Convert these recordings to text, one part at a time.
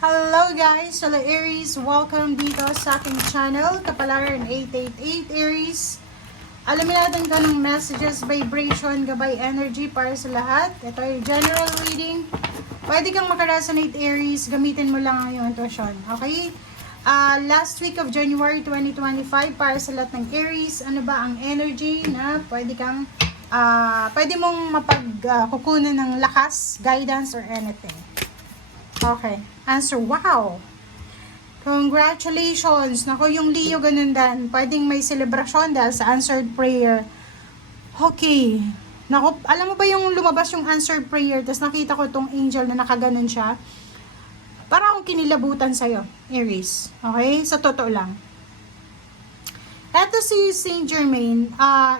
Hello guys! Hello Aries! Welcome dito sa aking channel, Kapalaran 888 Aries. Alamin natin kanong messages, vibration, gabay energy para sa lahat. Ito ay general reading. Pwede kang makaresonate Aries, gamitin mo lang ang iyong intuition. Okay? Last week of January 2025 para sa lahat ng Aries, ano ba ang energy na pwede kang pwede mong mapagkukunan ng lakas, guidance, or anything. Okay. Answer, wow! Congratulations! Naku, yung Leo ganun din. Pwedeng may celebration dahil sa answered prayer. Okay. Naku, alam mo ba yung lumabas yung answered prayer, tapos nakita ko tong angel na nakaganon siya? Para akong kinilabutan sa'yo, Aries. Okay? Sa totoo lang. Eto si Saint Germain,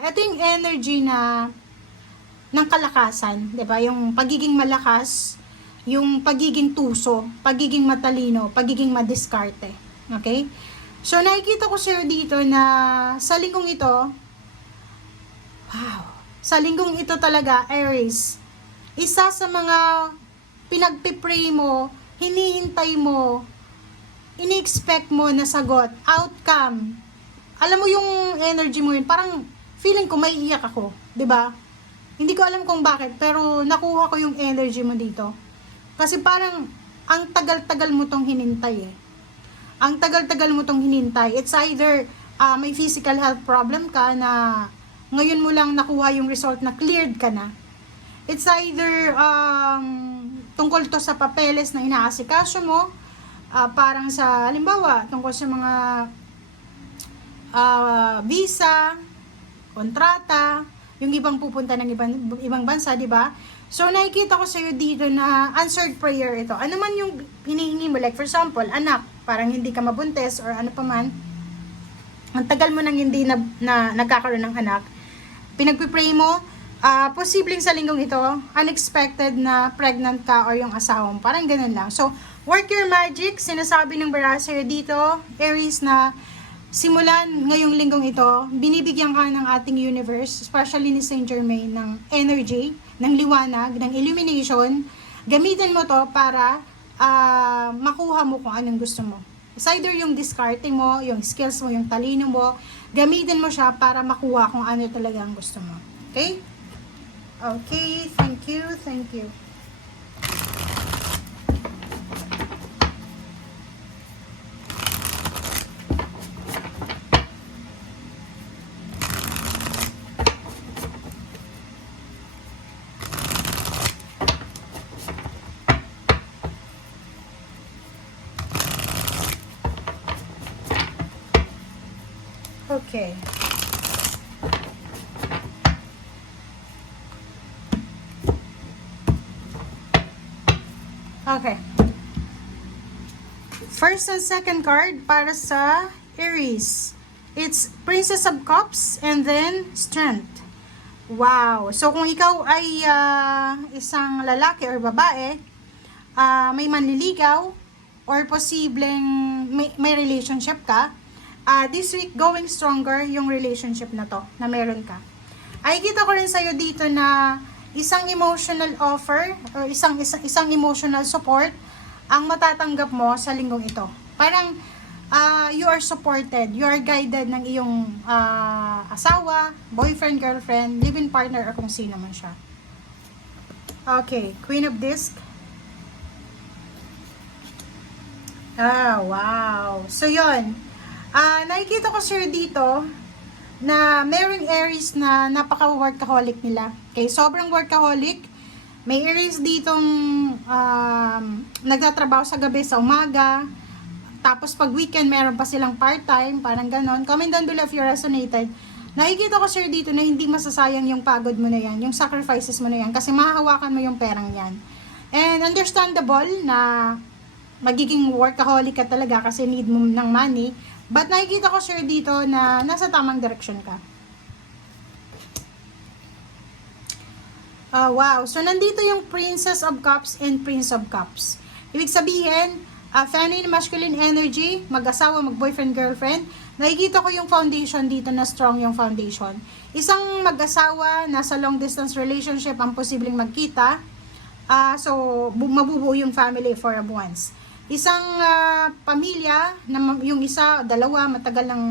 ito yung energy ng kalakasan, 'di ba? Yung pagiging malakas, yung pagiging tuso, pagiging matalino, pagiging madiskarte. Okay? So, nakikita ko sa'yo dito na sa linggong ito, wow, sa linggong ito talaga, Aries, isa sa mga pinagpipray mo, hinihintay mo, ini-expect mo na sagot, outcome. Alam mo yung energy mo yun, parang feeling ko may iyak ako, 'di ba? Hindi ko alam kung bakit, pero nakuha ko yung energy mo dito. Kasi parang, ang tagal-tagal mo tong hinintay eh. Ang tagal-tagal mo tong hinintay. It's either may physical health problem ka na ngayon mo lang nakuha yung result na cleared ka na. It's either tungkol to sa papeles na inaasikaso mo, parang sa, halimbawa, tungkol sa mga visa, kontrata, yung ibang pupunta ng ibang bansa, di ba? So, nakikita ko sa'yo dito na answered prayer ito. Ano man yung hinihingi mo, like for example, anak, parang hindi ka mabuntis or ano pa man, ang tagal mo nang hindi nagkakaroon ng anak, pinagpipray mo, posibleng sa linggong ito, unexpected na pregnant ka or yung asawa mo, parang ganun lang. So, work your magic, sinasabi ng bara sa'yo dito, Aries, na simulan ngayong linggong ito, binibigyan ka ng ating universe, especially ni Saint Germain, ng energy, ng liwanag, ng illumination. Gamitin mo to para makuha mo kung anong gusto mo. It's either yung discarding mo, yung skills mo, yung talino mo, gamitin mo siya para makuha kung ano talaga ang gusto mo. Okay? Okay, thank you, thank you. Okay. Okay. First and second card para sa Aries. It's Princess of Cups and then Strength. Wow. So, kung ikaw ay isang lalaki or babae, may manliligaw or posibleng may relationship ka, this week, going stronger yung relationship na to, na meron ka. Ay, kita ko rin sa'yo dito na isang emotional offer, or isang emotional support, ang matatanggap mo sa linggong ito. Parang, you are supported, you are guided ng iyong asawa, boyfriend, girlfriend, live-in partner, or kung sino man siya. Okay, Queen of Disc. Wow. So, yon. Nakikita ko sir dito na merong Aries na napaka-workaholic nila. Okay, sobrang workaholic. May Aries ditong nagtatrabaho sa gabi, sa umaga. Tapos pag weekend, meron pa silang part-time, parang ganon. Comment down below if you resonated. Nakikita ko sir dito na hindi masasayang yung pagod mo na yan, yung sacrifices mo na yan, kasi mahahawakan mo yung perang yan. And understandable na magiging workaholic ka talaga kasi need mo ng money. But nakikita ko sir dito na nasa tamang direction ka. Wow. So, nandito yung Princess of Cups and Prince of Cups. Ibig sabihin, feminine, masculine energy, mag-asawa, mag-boyfriend, girlfriend. Nakikita ko yung foundation dito na strong yung foundation. Isang mag-asawa, nasa long distance relationship, ang posibleng magkita. So, mabubuo yung family for once. isang pamilya, na yung isa, dalawa, matagal ng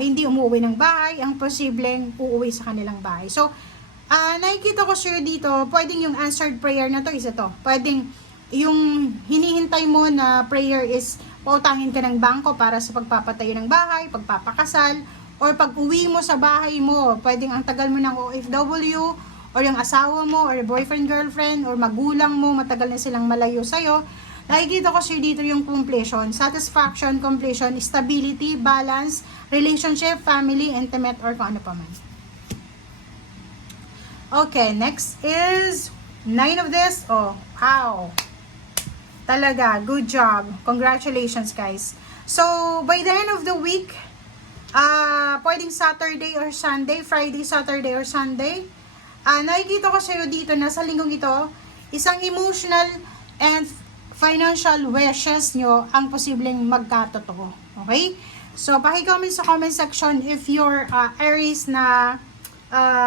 hindi umuwi ng bahay, ang posibleng uuwi sa kanilang bahay. So, nakikita ko sure dito, pwedeng yung answered prayer na to, isa to. Pwedeng yung hinihintay mo na prayer is pautangin ka ng bangko para sa pagpapatayo ng bahay, pagpapakasal, or pag uwi mo sa bahay mo, pwedeng ang tagal mo ng OFW, or yung asawa mo, or boyfriend, girlfriend, or magulang mo, matagal na silang malayo sa'yo. Nakikita ko sure dito yung completion, satisfaction, completion, stability, balance, relationship, family, intimate, or kung ano pa man. Okay, next is 9 of this. Oh, wow. Talaga, good job. Congratulations, guys. So, by the end of the week, pwedeng Saturday or Sunday, Friday, Saturday, or Sunday, nakikita ko sa'yo dito na sa linggong ito, isang emotional and financial wishes nyo ang posibleng magkatotoo. Okay? So, paki-comment sa comment section if you're Aries na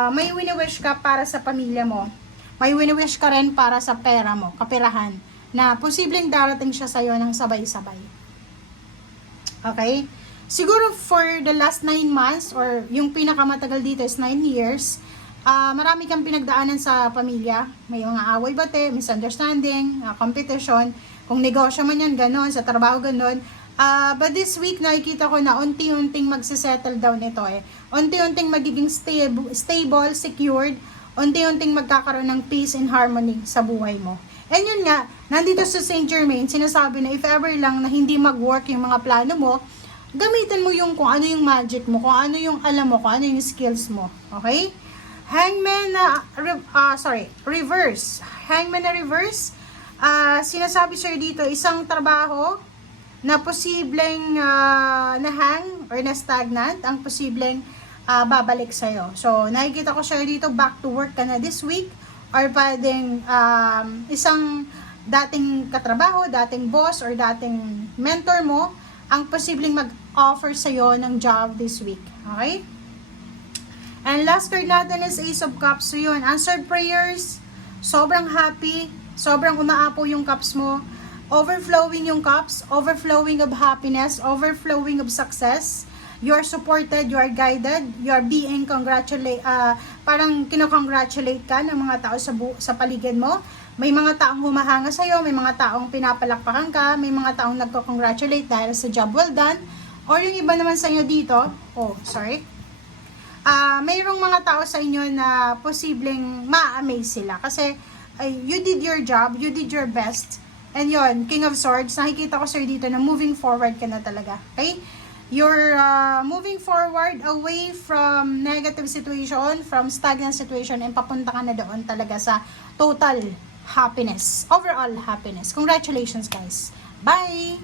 may wini-wish ka para sa pamilya mo. May wini-wish ka rin para sa pera mo, kaperahan, na posibleng darating siya sa'yo ng sabay-sabay. Okay? Siguro for the last 9 months, or yung pinakamatagal dito is 9 years, marami kang pinagdaanan sa pamilya. May mga away bate, misunderstanding, competition. Kung negosyo man yan, ganon. Sa trabaho, ganon. But this week, nakikita ko na unti-unting magsisettle down ito eh. Unti-unting magiging stable, secured. Unti-unting magkakaroon ng peace and harmony sa buhay mo. And yun nga, nandito sa Saint Germain, sinasabi na if ever lang na hindi mag-work yung mga plano mo, gamitin mo yung kung ano yung magic mo, kung ano yung alam mo, kung ano yung skills mo. Okay? Hangman na, reverse. Hangman na reverse. Sinasabi sir dito, isang trabaho na posibleng na-hang or na-stagnant, ang posibleng babalik sa'yo. So, nakikita ko sir dito, back to work ka na this week, or pwedeng isang dating katrabaho, dating boss, or dating mentor mo, ang posibleng mag-offer sa'yo ng job this week. Okay? And last card natin is Ace of Cups. So yun, answered prayers, sobrang happy, sobrang umaapo yung cups mo, overflowing yung cups, overflowing of happiness, overflowing of success. You are supported, you are guided, you are being parang kinocongratulate ka ng mga tao sa paligid mo. May mga taong humahanga sa'yo, may mga taong pinapalakpakan ka, may mga taong nagko-congratulate dahil sa job well done. Or yung iba naman sa inyo dito, mayroong mga tao sa inyo na posibleng ma-amaze sila. Kasi you did your job, you did your best. And yon, King of Swords, nakikita ko sir dito na moving forward ka na talaga. Okay? You're moving forward away from negative situation, from stagnant situation, and papunta ka na doon talaga sa total happiness, overall happiness. Congratulations guys. Bye!